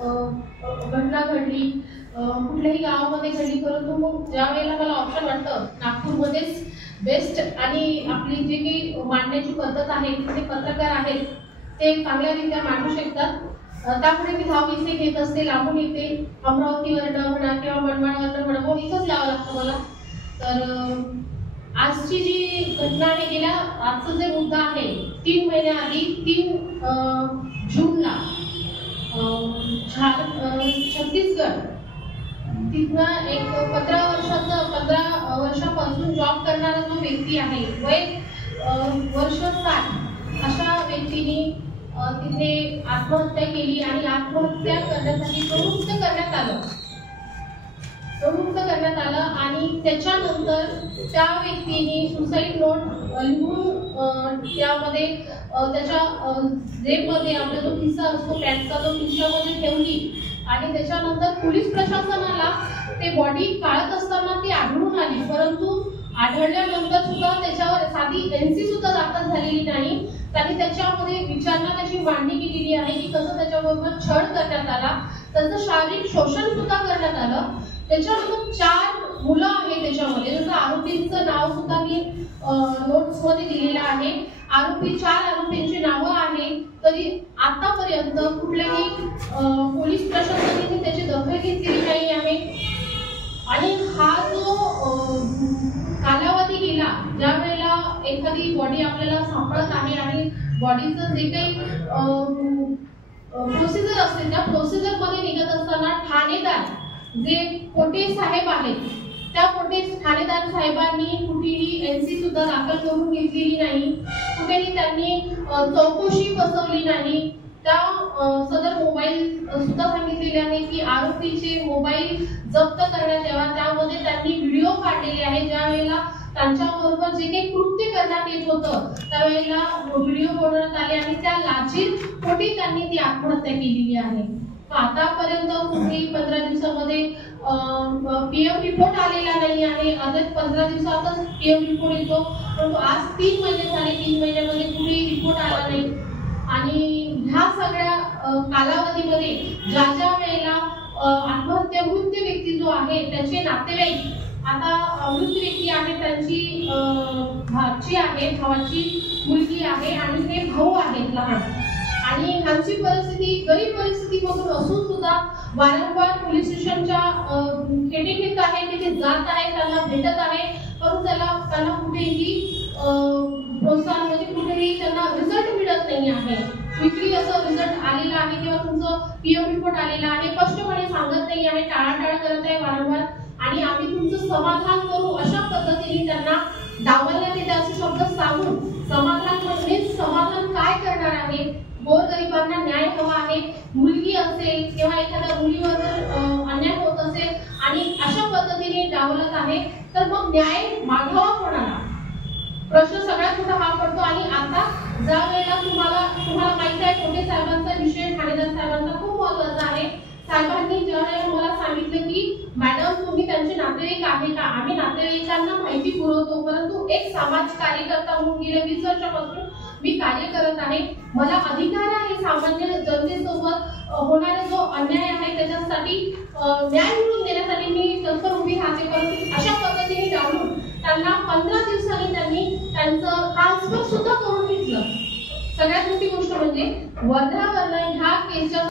घटना घडली, कुठल्याही गावामध्ये घडली, परंतु मग ज्या वेळेला मला ऑप्शन वाटतं नागपूरमध्येच बेस्ट आणि आपली जी काही मांडण्याची पद्धत आहे, ते पत्रकार आहेत ते चांगल्यारीत्या मांडू शकतात, त्यामुळे मी धाव इथे घेत असते. लांबून येते, अमरावतीवरनं म्हणा किंवा मनमाडवरनं म्हणा, मग इथंच यावं लागतं मला. तर आजची जी घटना आहे, गेल्या आजचा जे मुद्दा आहे 3 महिन्याआधी 3 जूनला छत्तीसगड तिथनं एक 15 वर्षापासून जॉब करणारा जो व्यक्ती आहे, वय वर्ष 60, अशा व्यक्तीने तिथे आत्महत्या केली आणि आत्महत्या करण्यासाठी प्रवृत्त करण्यात आलं आणि त्याच्यानंतर त्या व्यक्तीने सुसाईड नोट लिहून त्यामध्ये त्याच्या जेबमध्ये आपला जो खिस्सा असतो पॅन्टचा तो खिशामध्ये ठेवली आणि त्याच्यानंतर पोलीस प्रशासनाला ते बॉडी काढत असताना ती आढळून आली, परंतु आढळल्यानंतर सुद्धा त्याच्यावर साधी एनसी सुद्धा दाखल झालेली नाही. त्यांनी त्याच्यामध्ये विचारणा त्याची मांडणी केलेली आहे की कसं त्याच्याबरोबर छळ करण्यात आला, त्याचं शारीरिक शोषण सुद्धा करण्यात आलं. त्याच्यानंतर 4 मुलं आहेत त्याच्यामध्ये, जसं आरोपींचं नाव सुद्धा मी नोट्स मध्ये दिलेलं आहे. 4 आरोपींची नावं आहे, तरी आतापर्यंत कुठल्याही पोलीस प्रशासनाने त्याची दखल घेतलेली नाही आहे. आणि हा जो कालावधी गेला, ज्या वेळेला एखादी बॉडी आपल्याला सापडत आहे आणि बॉडीचं जे काही प्रोसिजर असते त्या प्रोसिजर मध्ये निघत असताना ठाणेदार जे पोटे साहेब आहेत, त्या पोटे ठाणेदार साहेबांनी कुठेही एनसी सुद्धा दाखल करून घेतलेली नाही, कुठेही त्यांनी चौकशी बसवली नाही. त्या सदर मोबाईल सुद्धा सांगितलेले आहे की आरोपीचे मोबाईल जप्त करण्यात यावा. त्यामध्ये त्यांनी व्हिडिओ काढलेले आहे, ज्या वेळेला त्यांच्याबरोबर जे काही कृत्य करण्यात येत होतं त्यावेळेला व्हिडिओ बनवण्यात आले आणि त्या लाचेत पोटी त्यांनी ती आत्महत्या केलेली आहे. आतापर्यंत कुठेही 15 दिवसामध्ये पीएम रिपोर्ट आलेला नाही आहे. आता 15 दिवसातच पीएम रिपोर्ट येतो, परंतु आज 3 महिने झाले, 3 महिन्यामध्ये कुठेही रिपोर्ट आला नाही. आणि ह्या सगळ्या कालावधीमध्ये ज्या वेळेला आत्महत्या मृत व्यक्ती जो आहे त्याचे नातेवाईक, आता मृत व्यक्ती आहे त्यांची भाची आहे, भावाची मुलगी आहे आणि ते भाऊ आहेत लहान, आणि ह्यांची परिस्थिती गरीब परिस्थिती बघून असून सुद्धा वारंवार पोलीस स्टेशनच्या खेटे आहे, तिथे जात आहे, त्यांना भेटत आहे, परंतु त्यांना कुठेही प्रोत्साहन म्हणजे कुठेही त्यांना रिझल्ट मिळत नाही आहे. विक्री असं रिझल्ट आलेला आहे किंवा तुमचं पीएम रिपोर्ट आलेला आहे, स्पष्टपणे सांगत नाही आहे, टाळाटाळ करत आहे वारंवार, आणि आम्ही तुमचं समाधान करू अशा पद्धतीने त्यांना डावलण्यात येते असे शब्द सांगून समाधान म्हणजे समाधान काय करणार आहे. गोरगरिबांना न्याय हवा आहे, मुलगी असेल किंवा एखाद्या मुलीवर जर अन्याय होत असेल आणि अशा पद्धतीने डावलत आहे तर मग न्याय मागावा कोणाला, प्रश्न सगळ्यात मोठा हा पडतो. आणि आता ज्या वेळेला तुम्हाला माहिती आहे कोटे साहेबांचा विषय, ठाणेदार साहेबांचा खूप महत्त्वाचा आहे. साहेबांनी ज्या वेळेला मला सांगितलं की मॅडम तुम्ही त्यांचे नातेवाईक आहे का, आम्ही नातेवाईकांना माहिती पुरवतो, परंतु एक समाज कार्यकर्ता म्हणून गेल्या 20 वर्षापासून मी कार्य करत आहे, मला अधिकार आहे सामान्य जनतेसोबत होणारा जो अन्याय आहे त्याच्यासाठी न्याय मिळवून देण्यासाठी मी तत्पर उभी राहते. परंतु अशा पद्धतीने डावलून त्यांना 15 दिवसांनी त्यांनी त्यांचं ट्रान्सफर सुद्धा करून घेतलं. सगळ्यात मोठी गोष्ट म्हणजे वर्धावरनं ह्या केसच्या